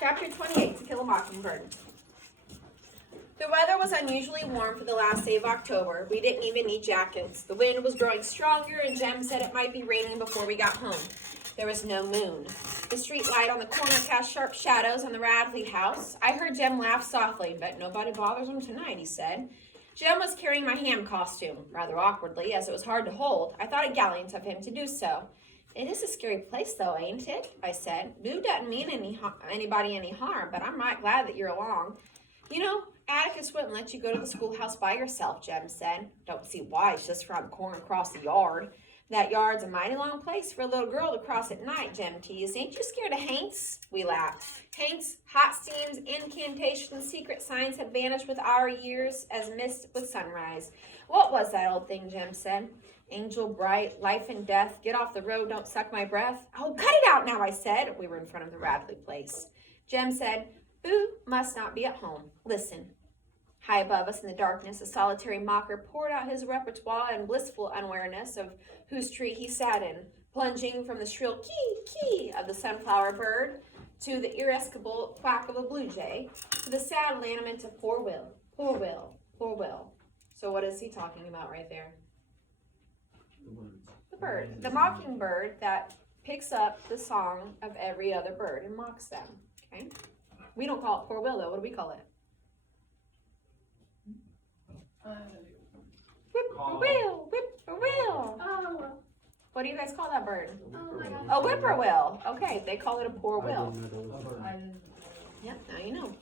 Chapter 28, To Kill a Mockingbird. The weather was unusually warm for the last day of October. We didn't even need jackets. The wind was growing stronger, and Jem said it might be raining before we got home. There was no moon. The street light on the corner cast sharp shadows on the Radley house. I heard Jem laugh softly. "Bet nobody bothers him tonight," he said. Jem was carrying my ham costume, rather awkwardly, as it was hard to hold. I thought it gallant of him to do so. "It is a scary place, though, ain't it?" I said. "Boo doesn't mean anybody any harm, but I'm right glad that you're along." "You know, Atticus wouldn't let you go to the schoolhouse by yourself," Jem said. "Don't see why, it's just around the corner across the yard." "That yard's a mighty long place for a little girl to cross at night," Jem teased. "Ain't you scared of haints?" We laughed. Haints, hot steams, incantations, secret signs had vanished with our years as mist with sunrise. "What was that old thing?" Jem said. "Angel bright, life and death, get off the road, don't suck my breath." "Oh, cut it out now," I said. We were in front of the Radley place. Jem said, "Boo must not be at home. Listen." High above us in the darkness, a solitary mocker poured out his repertoire in blissful unawareness of whose tree he sat in, plunging from the shrill kee of the sunflower bird to the irascible quack of a blue jay to the sad lament of poor Will, poor Will, poor Will. So what is he talking about right there? The bird, the mockingbird that picks up the song of every other bird and mocks them. Okay, we don't call it poor Will though. What do we call it? Whippoorwill, whippoorwill. Oh. What do you guys call that bird? Oh my God. A whippoorwill. Okay, they call it a poor will. Yep, now you know.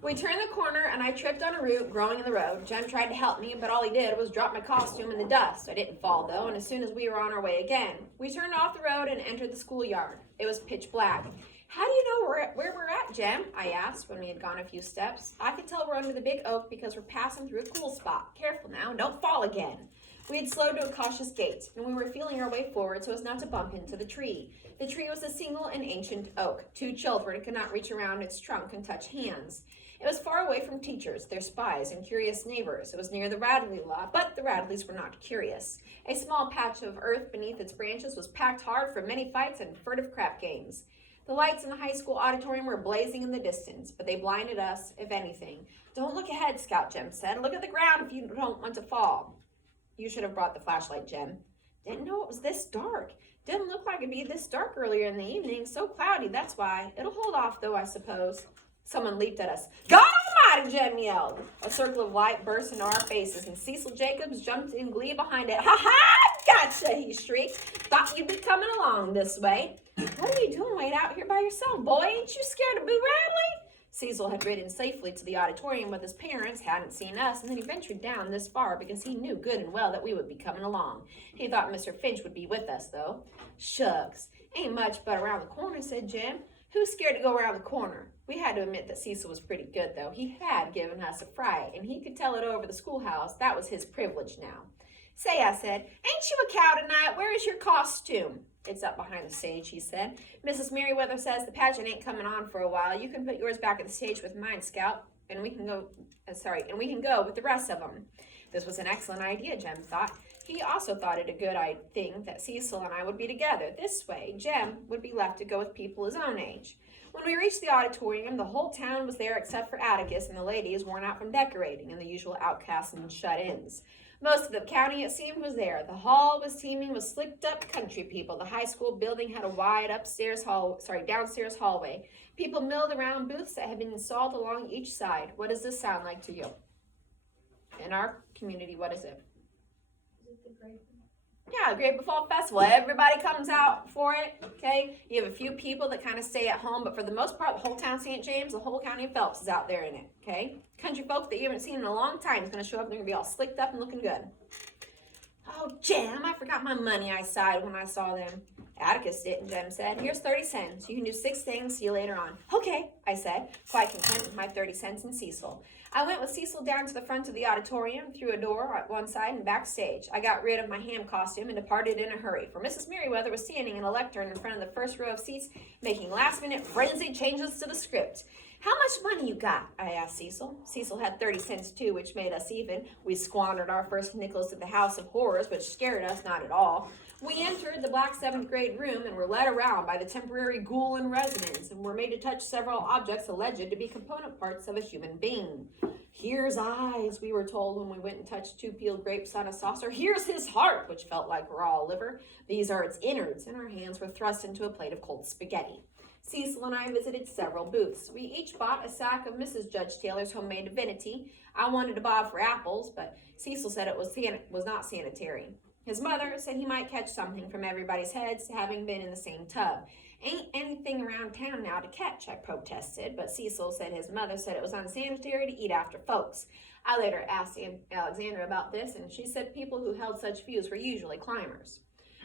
We turned the corner and I tripped on a root growing in the road. Jem tried to help me, but all he did was drop my costume in the dust. I didn't fall though, and as soon as we were on our way again, we turned off the road and entered the schoolyard. It was pitch black. "How do you know where we're at, Jem?" I asked when we had gone a few steps. "I could tell we're under the big oak because we're passing through a cool spot. Careful now, don't fall again." We had slowed to a cautious gait, and we were feeling our way forward so as not to bump into the tree. The tree was a single and ancient oak. 2 children could not reach around its trunk and touch hands. It was far away from teachers, their spies, and curious neighbors. It was near the Radley lot, but the Radleys were not curious. A small patch of earth beneath its branches was packed hard for many fights and furtive crap games. The lights in the high school auditorium were blazing in the distance, but they blinded us, if anything. "Don't look ahead," Scout Jem said. "Look at the ground if you don't want to fall." "You should have brought the flashlight, Jem." "Didn't know it was this dark. Didn't look like it'd be this dark earlier in the evening. So cloudy, that's why. It'll hold off, though, I suppose." Someone leaped at us. "God almighty!" Jem yelled. A circle of light burst into our faces, and Cecil Jacobs jumped in glee behind it. "Ha ha! Gotcha!" he shrieked. "Thought you'd be coming along this way." "What are you doing way out here by yourself, boy? Ain't you scared of Boo Radley?" Cecil had ridden safely to the auditorium with his parents, hadn't seen us, and then he ventured down this far because he knew good and well that we would be coming along. He thought Mr. Finch would be with us, though. "Shucks, ain't much but around the corner," said Jem. "Who's scared to go around the corner?" We had to admit that Cecil was pretty good, though. He had given us a fright, and he could tell it over the schoolhouse. That was his privilege now. "Say," I said, "ain't you a cow tonight? Where is your costume?" "It's up behind the stage," he said. "Mrs. Merriweather says the pageant ain't coming on for a while. You can put yours back at the stage with mine, Scout, and we can go with the rest of them." This was an excellent idea, Jem thought. He also thought it a good thing that Cecil and I would be together. This way, Jem would be left to go with people his own age. When we reached the auditorium, the whole town was there except for Atticus and the ladies worn out from decorating and the usual outcasts and shut-ins. Most of the county, it seemed, was there. The hall was teeming with slicked-up country people. The high school building had a wide downstairs hallway. People milled around booths that had been installed along each side. What does this sound like to you? In our community, what is it? Is it the great? Yeah, the Great Fall Festival. Everybody comes out for it, okay? You have a few people that kind of stay at home, but for the most part, the whole town of St. James, the whole county of Phelps is out there in it, okay? Country folk that you haven't seen in a long time is going to show up and they're going to be all slicked up and looking good. "Oh, Jem, I forgot my money," I sighed when I saw them. "Atticus didn't," Jem said. "Here's 30 cents. You can do 6 things. See you later on." "Okay," I said, quite content with my 30 cents and Cecil. I went with Cecil down to the front of the auditorium, through a door at one side and backstage. I got rid of my ham costume and departed in a hurry, for Mrs. Merriweather was standing in a lectern in front of the first row of seats, making last-minute frenzied changes to the script. "How much money you got?" I asked Cecil. Cecil had 30 cents too, which made us even. We squandered our first nickels at the House of Horrors, which scared us not at all. We entered the black 7th grade room and were led around by the temporary ghoul in residence and were made to touch several objects alleged to be component parts of a human being. Here's eyes, we were told when we went and touched 2 peeled grapes on a saucer. Here's his heart, which felt like raw liver. These are its innards, and our hands were thrust into a plate of cold spaghetti. Cecil and I visited several booths. We each bought a sack of Mrs. Judge Taylor's homemade divinity. I wanted to buy for apples, but Cecil said it was not sanitary. His mother said he might catch something from everybody's heads, having been in the same tub. Ain't anything around town now to catch, I protested, but Cecil said his mother said it was unsanitary to eat after folks. I later asked Alexandra about this, and she said people who held such views were usually climbers.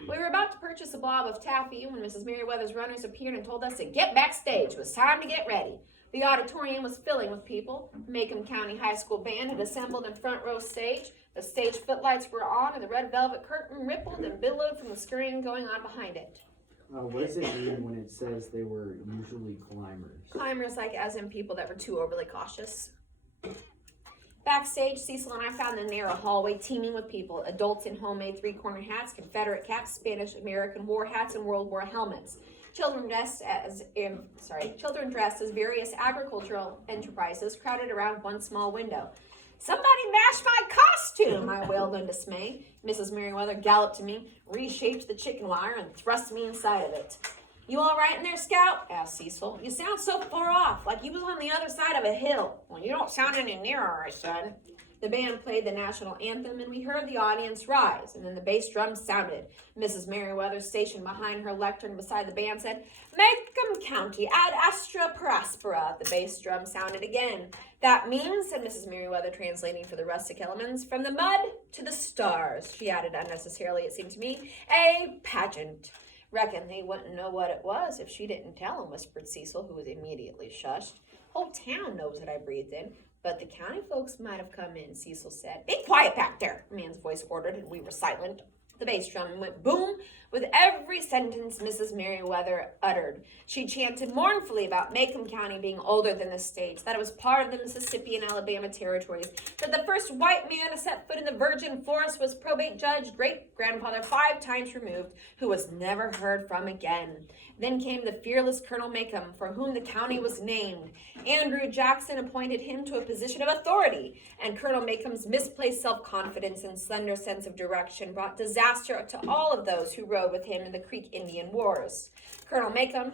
We were about to purchase a blob of taffy when Mrs. Merriweather's runners appeared and told us to get backstage. It was time to get ready. The auditorium was filling with people. Macomb County High School band had assembled in front row stage. The stage footlights were on, and the red velvet curtain rippled and billowed from the screen going on behind it. What does it mean when it says they were usually climbers? Climbers, like as in people that were too overly cautious. Backstage, Cecil and I found a narrow hallway teeming with people, adults in homemade 3-corner hats, Confederate caps, Spanish American war hats, and World War helmets. Children dressed as various agricultural enterprises crowded around one small window. Somebody mashed my costume, I wailed in dismay. Mrs. Merriweather galloped to me, reshaped the chicken wire, and thrust me inside of it. You all right in there, Scout? Asked Cecil. You sound so far off, like you was on the other side of a hill. Well, you don't sound any nearer, I said. The band played the national anthem, and we heard the audience rise, and then the bass drum sounded. Mrs. Merriweather, stationed behind her lectern beside the band, said, Macomb County, ad astra per aspera. The bass drum sounded again. That means, said Mrs. Merriweather, translating for the rustic elements, from the mud to the stars, she added unnecessarily, it seemed to me, a pageant. Reckon they wouldn't know what it was if she didn't tell them, whispered Cecil, who was immediately shushed. Whole town knows it, I breathed in. But the county folks might have come in, Cecil said. Be quiet back there, a man's voice ordered, and we were silent. The bass drum went boom with every sentence Mrs. Merriweather uttered. She chanted mournfully about Macomb County being older than the state, that it was part of the Mississippi and Alabama territories, that the first white man to set foot in the virgin forest was probate judge, great-grandfather 5 times removed, who was never heard from again. Then came the fearless Colonel Macomb, for whom the county was named. Andrew Jackson appointed him to a position of authority, and Colonel Macomb's misplaced self-confidence and slender sense of direction brought disaster to all of those who rode with him in the Creek Indian Wars. Colonel Macomb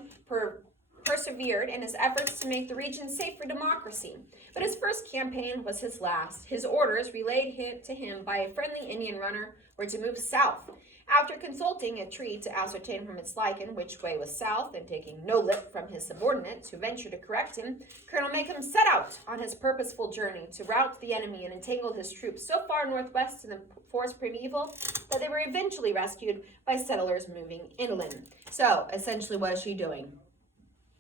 persevered in his efforts to make the region safe for democracy, but his first campaign was his last. His orders, relayed to him by a friendly Indian runner, were to move south. After consulting a tree to ascertain from its lichen which way was south, and taking no lip from his subordinates who ventured to correct him, Colonel Macomb set out on his purposeful journey to rout the enemy and entangled his troops so far northwest in the forest primeval that they were eventually rescued by settlers moving inland. So, essentially, what is she doing?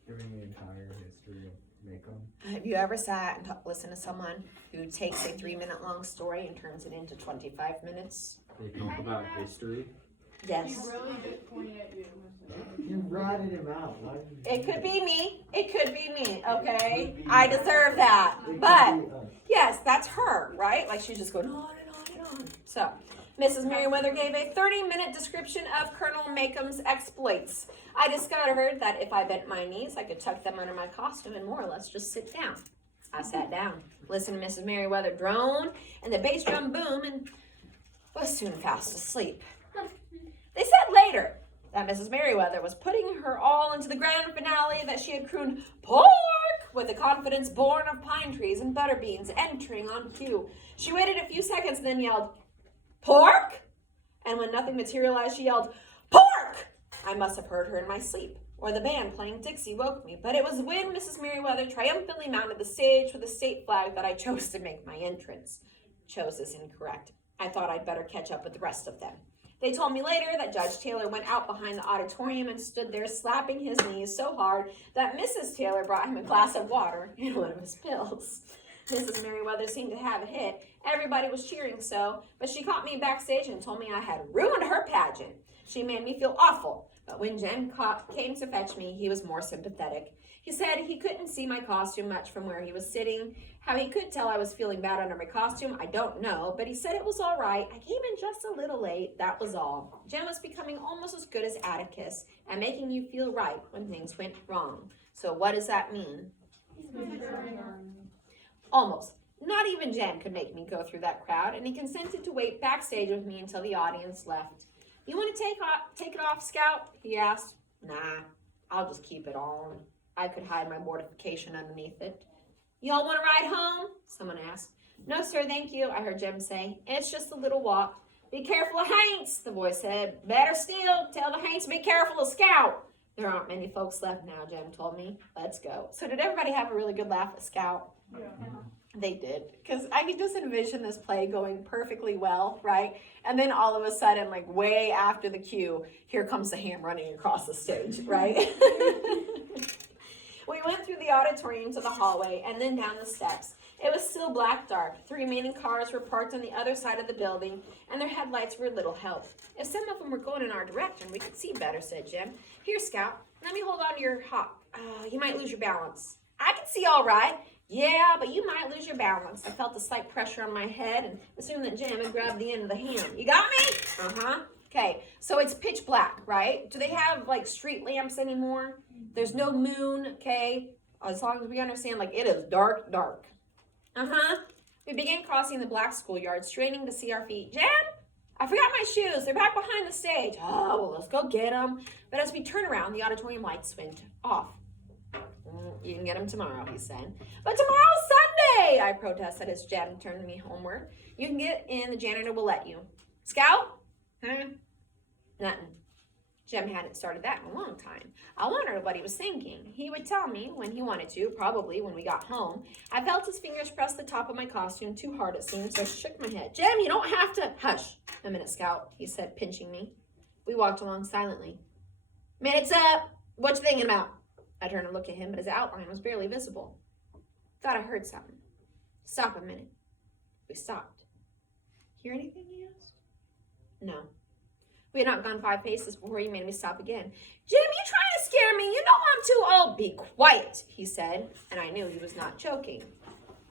Giving the entire history of Macomb. Have you ever sat and listened to someone who takes a 3-minute long story and turns it into 25 minutes? They talk about history. Yes. He really did point at you. You ratted him out. Why did you It could be me. It could be me, okay? It could be I us. deserve that. It could But, be us. yes, that's her, right? Like she's just going on and on and on. So, Mrs. Merriweather gave a 30-minute description of Colonel Macomb's exploits. I discovered that if I bent my knees, I could tuck them under my costume and more or less just sit down. I sat down, listened to Mrs. Merriweather drone, and the bass drum boom, and was soon fast asleep. They said later that Mrs. Merriweather was putting her all into the grand finale that she had crooned pork with the confidence born of pine trees and butter beans entering on cue. She waited a few seconds and then yelled, pork? And when nothing materialized, she yelled, pork! I must have heard her in my sleep, or the band playing Dixie woke me, but it was when Mrs. Merriweather triumphantly mounted the stage with the state flag that I chose to make my entrance. Chose is incorrect. I thought I'd better catch up with the rest of them. They told me later that Judge Taylor went out behind the auditorium and stood there slapping his knees so hard that Mrs. Taylor brought him a glass of water and one of his pills. Mrs. Merriweather seemed to have a hit. Everybody was cheering so, but she caught me backstage and told me I had ruined her pageant. She made me feel awful, But when Jem came to fetch me, he was more sympathetic. He said he couldn't see my costume much from where he was sitting. How he could tell I was feeling bad under my costume, I don't know, but he said it was all right. I came in just a little late, that was all. Jem was becoming almost as good as Atticus at making you feel right when things went wrong. So what does that mean? Almost. Not even Jem could make me go through that crowd, and he consented to wait backstage with me until the audience left. You want to take it off, Scout? He asked. Nah, I'll just keep it on. I could hide my mortification underneath it. Y'all want to ride home? Someone asked. No, sir, thank you, I heard Jem say. It's just a little walk. Be careful of Haints, the voice said. Better still, tell the Haints to be careful of Scout. There aren't many folks left now, Jem told me. Let's go. So did everybody have a really good laugh at Scout? Yeah. They did, because I could just envision this play going perfectly well, right? And then all of a sudden, like way after the cue, here comes the ham running across the stage, right? We went through the auditorium to the hallway and then down the steps. It was still black dark. The remaining cars were parked on the other side of the building, and their headlights were little help. If some of them were going in our direction, we could see better, said Jem. Here, Scout, let me hold on to your hop. You might lose your balance. I can see all right. Yeah, but you might lose your balance. I felt a slight pressure on my head and assumed that Jem had grabbed the end of the ham. You got me? Uh-huh. Okay, so it's pitch black, right? Do they have, like, street lamps anymore? There's no moon, okay? As long as we understand, like, it is dark, dark. Uh-huh. We began crossing the black schoolyard, straining to see our feet. Jem, I forgot my shoes. They're back behind the stage. Oh, well, let's go get them. But as we turn around, the auditorium lights went off. You can get them tomorrow, he said. But tomorrow's Sunday, I protested as Jem turned me homeward. You can get in, the janitor will let you. Scout? Nothing. Jem hadn't started that in a long time. I wondered what he was thinking. He would tell me when he wanted to, probably when we got home. I felt his fingers press the top of my costume too hard, it seemed, so I shook my head. Jem, you don't have to. Hush. A minute, Scout, he said, pinching me. We walked along silently. Minute's up. What you thinking about? I turned to look at him, but his outline was barely visible. Thought I heard something. Stop a minute. We stopped. Hear anything, he asked? No. We had not gone 5 paces before he made me stop again. Jim, you trying to scare me? You know I'm too old. Be quiet, he said, and I knew he was not joking.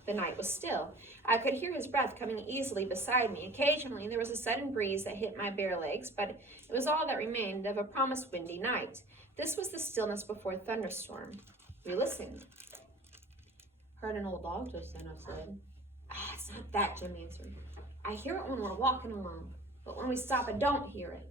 The night was still. I could hear his breath coming easily beside me. Occasionally, there was a sudden breeze that hit my bare legs, but it was all that remained of a promised windy night. This was the stillness before a thunderstorm. We listened. Heard an old dog just then, I said. It's not that, Jim answered. I hear it when we're walking along, but when we stop, I don't hear it.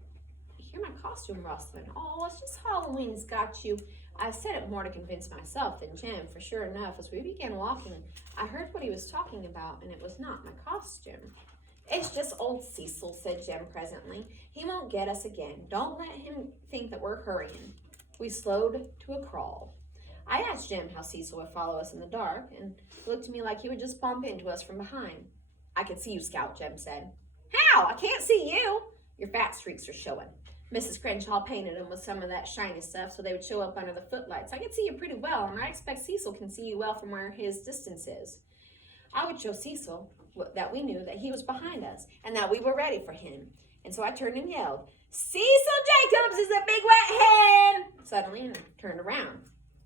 I hear my costume rustling. Oh, it's just Halloween's got you. I said it more to convince myself than Jim, for sure enough, as we began walking, I heard what he was talking about, and it was not my costume. It's just old Cecil, said Jim presently. He won't get us again. Don't let him think that we're hurrying. We slowed to a crawl. I asked Jim how Cecil would follow us in the dark, and looked to me like he would just bump into us from behind. I could see you, Scout, Jim said. How? I can't see you. Your fat streaks are showing. Mrs. Crenshaw painted them with some of that shiny stuff so they would show up under the footlights. I can see you pretty well, and I expect Cecil can see you well from where his distance is. I would show Cecil that we knew that he was behind us and that we were ready for him. And so I turned and yelled, Cecil Jacobs is a big wet hen! Suddenly, and turned around.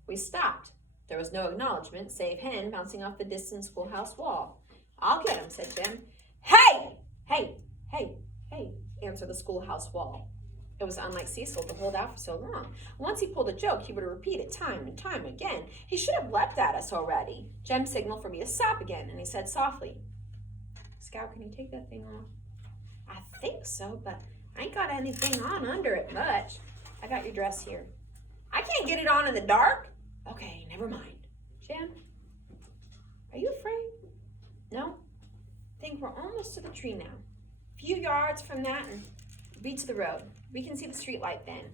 We stopped. There was no acknowledgement, save Hen bouncing off the distant schoolhouse wall. I'll get him, said Jim. Hey! Hey! Hey! Hey! Answered the schoolhouse wall. It was unlike Cecil to hold out for so long. Once he pulled a joke, he would repeat it time and time again. He should have leapt at us already. Jem signaled for me to stop again, and he said softly, Scout, can you take that thing off? I think so, but I ain't got anything on under it much. I got your dress here. I can't get it on in the dark. Okay, never mind. Jem, are you afraid? No? Think we're almost to the tree now. A few yards from that and be to the road. We can see the street light then.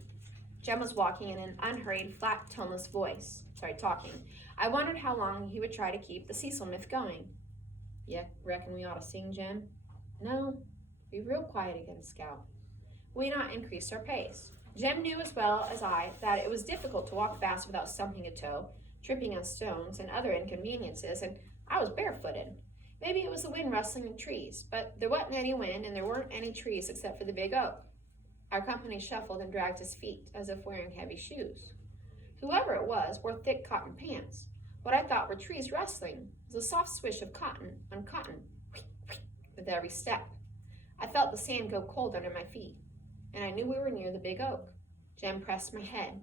Jem was walking in an unhurried, flat, toneless voice. Talking. I wondered how long he would try to keep the Cecil myth going. Yeah, reckon we ought to sing, Jem? No, be real quiet again, Scout. We not increased our pace. Jem knew as well as I that it was difficult to walk fast without stumping a toe, tripping on stones, and other inconveniences, and I was barefooted. Maybe it was the wind rustling the trees, but there wasn't any wind and there weren't any trees except for the big oak. Our company shuffled and dragged his feet, as if wearing heavy shoes. Whoever it was wore thick cotton pants. What I thought were trees rustling was a soft swish of cotton on cotton, with every step. I felt the sand go cold under my feet, and I knew we were near the big oak. Jem pressed my head.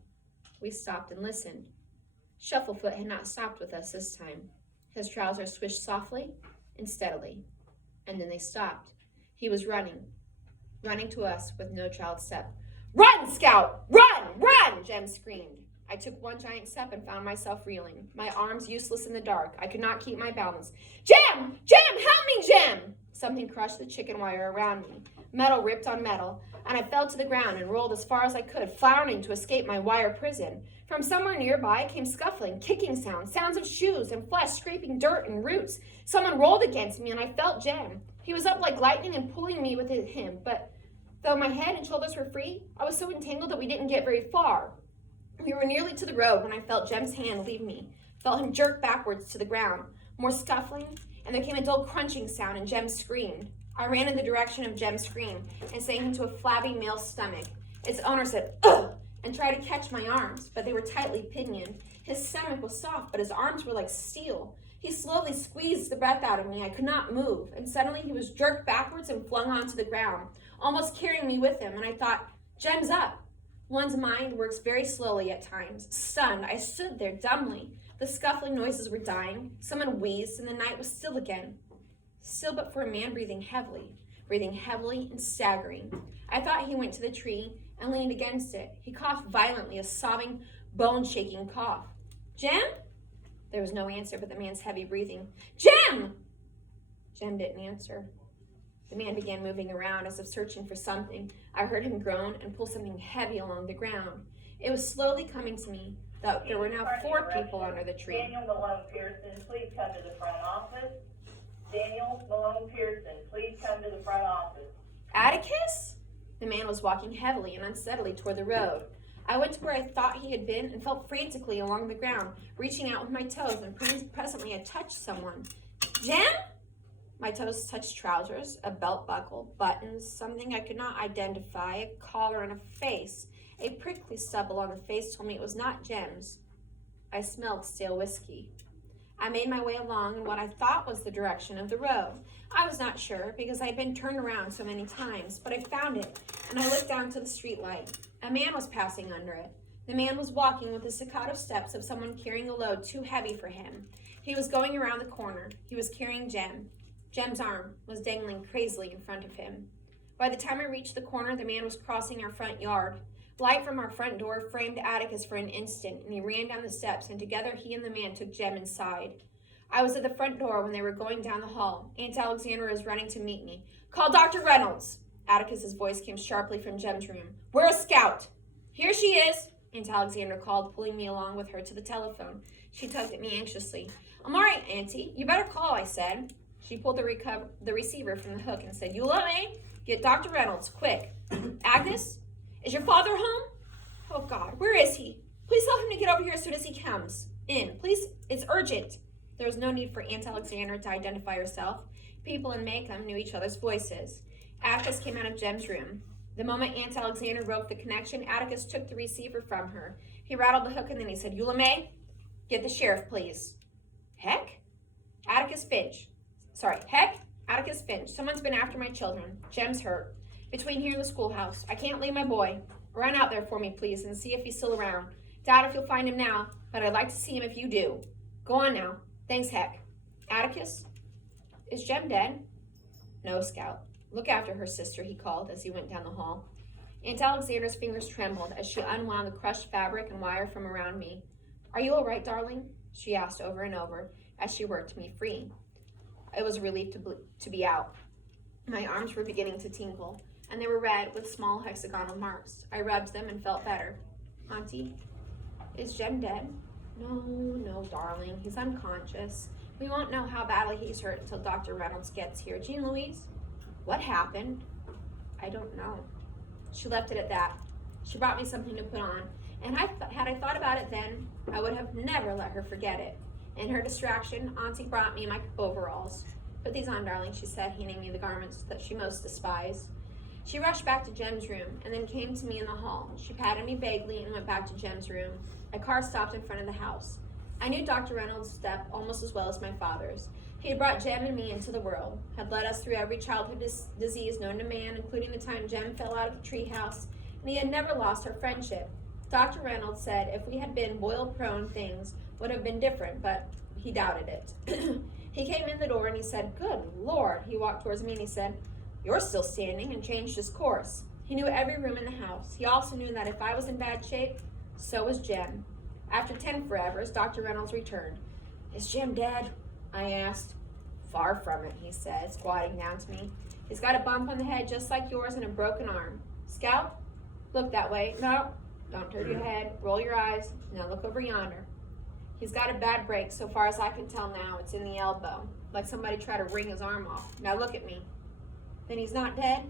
We stopped and listened. Shufflefoot had not stopped with us this time. His trousers swished softly and steadily, and then they stopped. He was running to us with no child's step. "Run, Scout! Run! Run!" Jem screamed. I took one giant step and found myself reeling, my arms useless in the dark. I could not keep my balance. "Jem! Jem! Help me, Jem!" Something crushed the chicken wire around me. Metal ripped on metal, and I fell to the ground and rolled as far as I could, floundering to escape my wire prison. From somewhere nearby came scuffling, kicking sounds, sounds of shoes and flesh scraping dirt and roots. Someone rolled against me, and I felt Jem. He was up like lightning and pulling me with him, but though my head and shoulders were free, I was so entangled that we didn't get very far. We were nearly to the road when I felt Jem's hand leave me, felt him jerk backwards to the ground. More scuffling, and there came a dull crunching sound, and Jem screamed. I ran in the direction of Jem's scream and sank into a flabby male's stomach. Its owner said, "Ugh!" and tried to catch my arms, but they were tightly pinioned. His stomach was soft, but his arms were like steel. He slowly squeezed the breath out of me. I could not move, and suddenly he was jerked backwards and flung onto the ground, almost carrying me with him, and I thought, Jem's up. One's mind works very slowly at times. Stunned, I stood there dumbly. The scuffling noises were dying. Someone wheezed, and the night was still again. Still but for a man breathing heavily and staggering. I thought he went to the tree and leaned against it. He coughed violently, a sobbing, bone-shaking cough. "Jem?" There was no answer but the man's heavy breathing. "Jem!" Jem didn't answer. The man began moving around as if searching for something. I heard him groan and pull something heavy along the ground. It was slowly coming to me that there were now 4 people under the tree. Daniel Malone Pearson, please come to the front office. Daniel Malone Pearson, please come to the front office. Atticus? The man was walking heavily and unsteadily toward the road. I went to where I thought he had been and felt frantically along the ground, reaching out with my toes, and presently I touched someone. "Jem?" My toes touched trousers, a belt buckle, buttons, something I could not identify, a collar, and a face. A prickly stubble on the face told me it was not Jem's. I smelled stale whiskey. I made my way along in what I thought was the direction of the road. I was not sure because I had been turned around so many times, but I found it, and I looked down to the street light. A man was passing under it. The man was walking with the staccato steps of someone carrying a load too heavy for him. He was going around the corner. He was carrying Jem. Jem's arm was dangling crazily in front of him. By the time I reached the corner, the man was crossing our front yard. Light from our front door framed Atticus for an instant, and he ran down the steps, and together he and the man took Jem inside. I was at the front door when they were going down the hall. Aunt Alexandra was running to meet me. "Call Dr. Reynolds!" Atticus's voice came sharply from Jem's room. "We're a Scout." "Here she is," Aunt Alexandra called, pulling me along with her to the telephone. She tugged at me anxiously. "I'm all right, Auntie. You better call," I said. She pulled the receiver from the hook and said, "Eula, get Dr. Reynolds, quick." "Agnes, is your father home?" "Oh, God, where is he? Please tell him to get over here as soon as he comes in. Please, it's urgent." There was no need for Aunt Alexandra to identify herself. People in Maycomb knew each other's voices. Atticus came out of Jem's room. The moment Aunt Alexandra broke the connection, Atticus took the receiver from her. He rattled the hook and then he said, "Eula May, get the sheriff, please." Heck? Atticus Finch. Someone's been after my children. Jem's hurt. Between here and the schoolhouse. I can't leave my boy. Run out there for me, please, and see if he's still around. Doubt if you'll find him now, but I'd like to see him if you do. Go on now. Thanks, Heck. Atticus? Is Jem dead? No, Scout. Look after her, sister, he called as he went down the hall. Aunt Alexandra's fingers trembled as she unwound the crushed fabric and wire from around me. "Are you all right, darling?" she asked over and over as she worked me free. It was a relief to be out. My arms were beginning to tingle, and they were red with small hexagonal marks. I rubbed them and felt better. "Auntie, is Jem dead?" No, darling. He's unconscious. We won't know how badly he's hurt until Dr. Reynolds gets here. Jean Louise, what happened? I don't know. She left it at that. She brought me something to put on, and had I thought about it then, I would have never let her forget it. In her distraction, Auntie brought me my overalls. "Put these on, darling," she said, handing me the garments that she most despised. She rushed back to Jem's room and then came to me in the hall. She patted me vaguely and went back to Jem's room. A car stopped in front of the house. I knew Dr. Reynolds' step almost as well as my father's. He had brought Jem and me into the world, had led us through every childhood disease known to man, including the time Jem fell out of the treehouse, and he had never lost our friendship. Dr. Reynolds said if we had been boil-prone, things would have been different, but he doubted it. He came in the door and he said, "Good Lord." He walked towards me and he said, "You're still standing," and changed his course. He knew every room in the house. He also knew that if I was in bad shape, so was Jem. After 10 forevers, Dr. Reynolds returned. "Is Jem dead?" I asked. "Far from it," he said, squatting down to me. "He's got a bump on the head just like yours and a broken arm. Scout, look that way. No, don't turn your head. Roll your eyes. Now look over yonder. He's got a bad break. So far as I can tell now, it's in the elbow, like somebody tried to wring his arm off. Now look at me." "Then he's not dead?"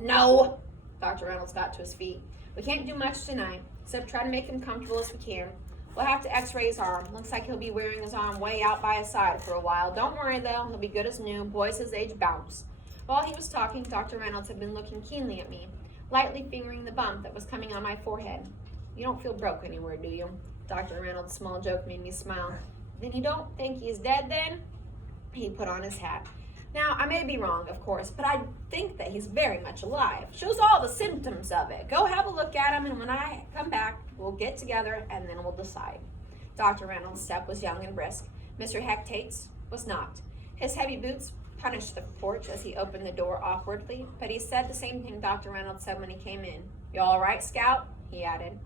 "No." Dr. Reynolds got to his feet. "We can't do much tonight, except try to make him comfortable as we can. We'll have to x-ray his arm. Looks like he'll be wearing his arm way out by his side for a while. Don't worry though, he'll be good as new. Boys his age bounce." While he was talking, Dr. Reynolds had been looking keenly at me, lightly fingering the bump that was coming on my forehead. "You don't feel broke anywhere, do you?" Dr. Reynolds' small joke made me smile. "Then you don't think he's dead then?" He put on his hat. "Now, I may be wrong, of course, but I think that he's very much alive. Shows all the symptoms of it. Go have a look at him, and when I come back, we'll get together, and then we'll decide." Dr. Reynolds' step was young and brisk. Mr. Hectate's was not. His heavy boots punished the porch as he opened the door awkwardly, but he said the same thing Dr. Reynolds said when he came in. "You all right, Scout?" he added.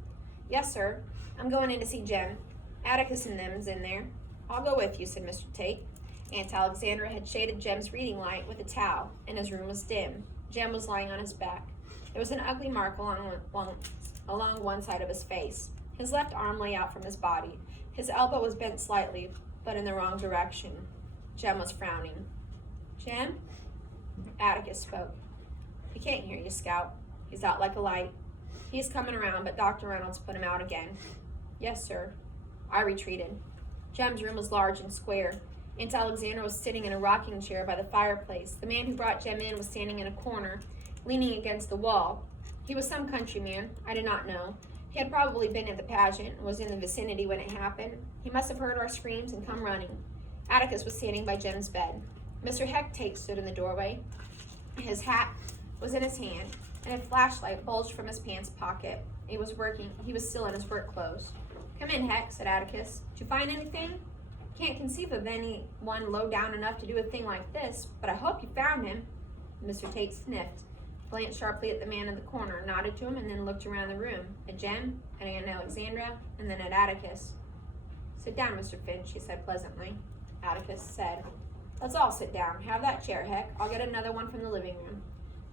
"Yes, sir. I'm going in to see Jem. Atticus and them's in there." "I'll go with you," said Mr. Tate. Aunt Alexandra had shaded Jem's reading light with a towel, and his room was dim. Jem was lying on his back. There was an ugly mark along one side of his face. His left arm lay out from his body. His elbow was bent slightly, but in the wrong direction. Jem was frowning. "Jem?" Atticus spoke. "He can't hear you, Scout. He's out like a light. He's coming around, but Dr. Reynolds put him out again." "Yes, sir." I retreated. Jem's room was large and square. Aunt Alexandra was sitting in a rocking chair by the fireplace. The man who brought Jem in was standing in a corner, leaning against the wall. He was some country man. I did not know. He had probably been at the pageant and was in the vicinity when it happened. He must have heard our screams and come running. Atticus was standing by Jem's bed. Mr. Hectate stood in the doorway. His hat was in his hand, and a flashlight bulged from his pants pocket. He was still in his work clothes. "Come in, Heck," said Atticus. "Did you find anything?" "Can't conceive of anyone low down enough to do a thing like this, but I hope you found him." Mr. Tate sniffed, glanced sharply at the man in the corner, nodded to him, and then looked around the room, at Jem, at Aunt Alexandra, and then at Atticus. "Sit down, Mr. Finch," he said pleasantly. Atticus said, "Let's all sit down. Have that chair, Heck. I'll get another one from the living room."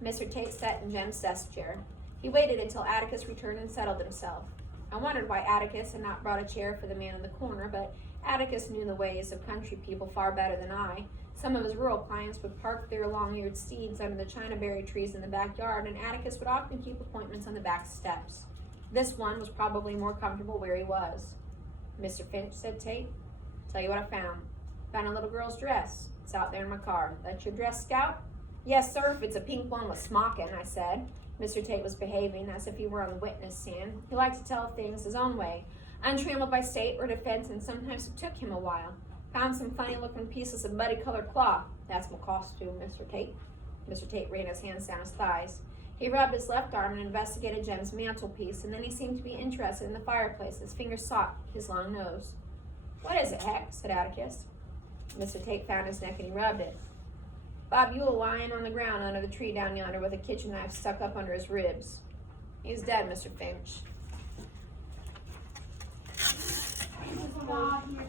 Mr. Tate sat in Jem's desk chair. He waited until Atticus returned and settled himself. I wondered why Atticus had not brought a chair for the man in the corner, but Atticus knew the ways of country people far better than I. Some of his rural clients would park their long-eared steeds under the chinaberry trees in the backyard, and Atticus would often keep appointments on the back steps. This one was probably more comfortable where he was. "Mr. Finch," said Tate, "tell you what I found. Found a little girl's dress. It's out there in my car. That's your dress, Scout?" "Yes, sir, if it's a pink one with smocking," I said. Mr. Tate was behaving as if he were on the witness stand. He liked to tell things his own way, untrammeled by state or defense, and sometimes it took him a while. "Found some funny-looking pieces of muddy-colored cloth. That's my costume, Mr. Tate." Mr. Tate ran his hands down his thighs. He rubbed his left arm and investigated Jem's mantelpiece, and then he seemed to be interested in the fireplace. His fingers sought his long nose. "What is it, Heck?" said Atticus. Mr. Tate found his neck and he rubbed it. "Bob Ewell lying on the ground under the tree down yonder with a kitchen knife stuck up under his ribs. He's dead, Mr. Finch." Bob, you're